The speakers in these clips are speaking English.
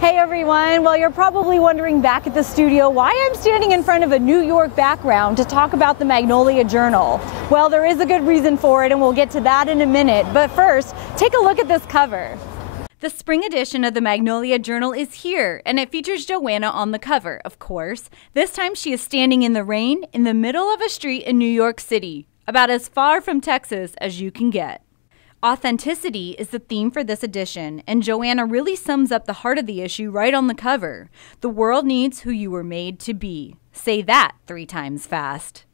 Hey everyone, well you're probably wondering back at the studio why I'm standing in front of a New York background to talk about the Magnolia Journal. Well, there is a good reason for it and we'll get to that in a minute, but first, take a look at this cover. The spring edition of the Magnolia Journal is here, and it features Joanna on the cover, of course. This time she is standing in the rain in the middle of a street in New York City, about as far from Texas as you can get. Authenticity is the theme for this edition, and Joanna really sums up the heart of the issue right on the cover. The world needs who you were made to be. Say that 3 times fast.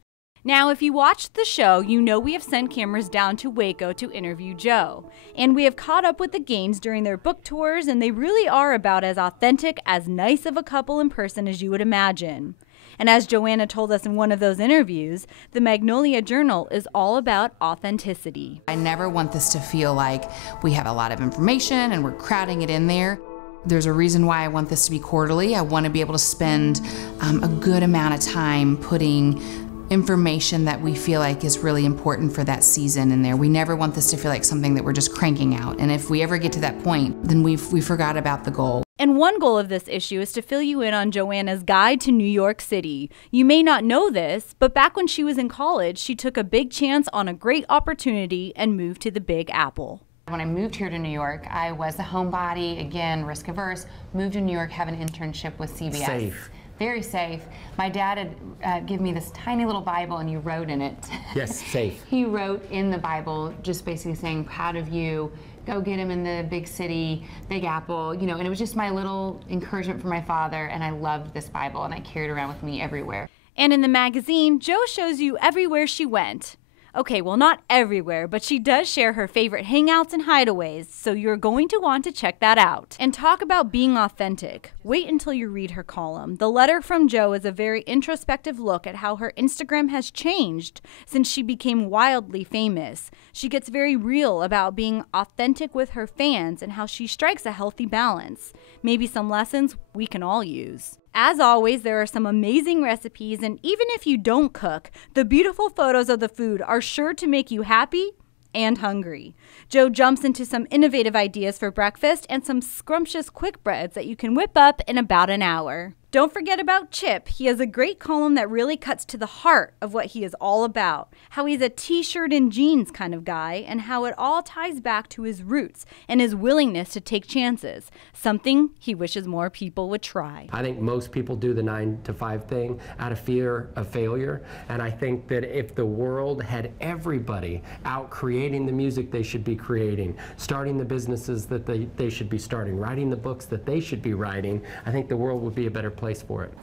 Now, if you watched the show, you know we have sent cameras down to Waco to interview Joe. And we have caught up with the Gaines during their book tours, and they really are about as authentic, as nice of a couple in person as you would imagine. And as Joanna told us in one of those interviews, the Magnolia Journal is all about authenticity. I never want this to feel like we have a lot of information and we're crowding it in there. There's a reason why I want this to be quarterly. I want to be able to spend a good amount of time putting information that we feel like is really important for that season in there. We never want this to feel like something that we're just cranking out. And if we ever get to that point, then we forgot about the goal. And one goal of this issue is to fill you in on Joanna's guide to New York City. You may not know this, but back when she was in college, she took a big chance on a great opportunity and moved to the Big Apple. When I moved here to New York, I was a homebody, again, risk averse, moved to New York, have an internship with CBS. Safe. Very safe. My dad had given me this tiny little Bible and he wrote in it. Yes, safe. He wrote in the Bible just basically saying, proud of you, go get him in the big city, Big Apple, you know, and it was just my little encouragement from my father, and I loved this Bible and I carried it around with me everywhere. And in the magazine, Jo shows you everywhere she went. Okay, well not everywhere, but she does share her favorite hangouts and hideaways, so you're going to want to check that out. And talk about being authentic. Wait until you read her column. The letter from Jo is a very introspective look at how her Instagram has changed since she became wildly famous. She gets very real about being authentic with her fans and how she strikes a healthy balance. Maybe some lessons we can all use. As always, there are some amazing recipes, and even if you don't cook, the beautiful photos of the food are sure to make you happy and hungry. Jo jumps into some innovative ideas for breakfast and some scrumptious quick breads that you can whip up in about an hour. Don't forget about Chip. He has a great column that really cuts to the heart of what he is all about, how he's a t-shirt and jeans kind of guy, and how it all ties back to his roots and his willingness to take chances, something he wishes more people would try. I think most people do the 9-to-5 thing out of fear of failure, and I think that if the world had everybody out creating the music they should be creating, starting the businesses that they should be starting, writing the books that they should be writing, I think the world would be a better place for it.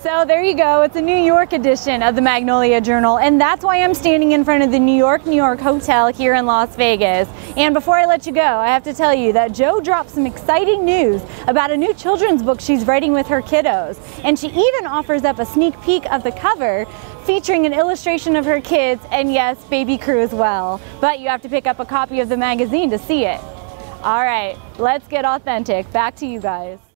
So there you go, it's a New York edition of the Magnolia Journal, and that's why I'm standing in front of the New York Hotel here in Las Vegas. And before I let you go, I have to tell you that Jo dropped some exciting news about a new children's book she's writing with her kiddos. And she even offers up a sneak peek of the cover featuring an illustration of her kids, and yes, baby crew as well. But you have to pick up a copy of the magazine to see it. All right, let's get authentic. Back to you guys.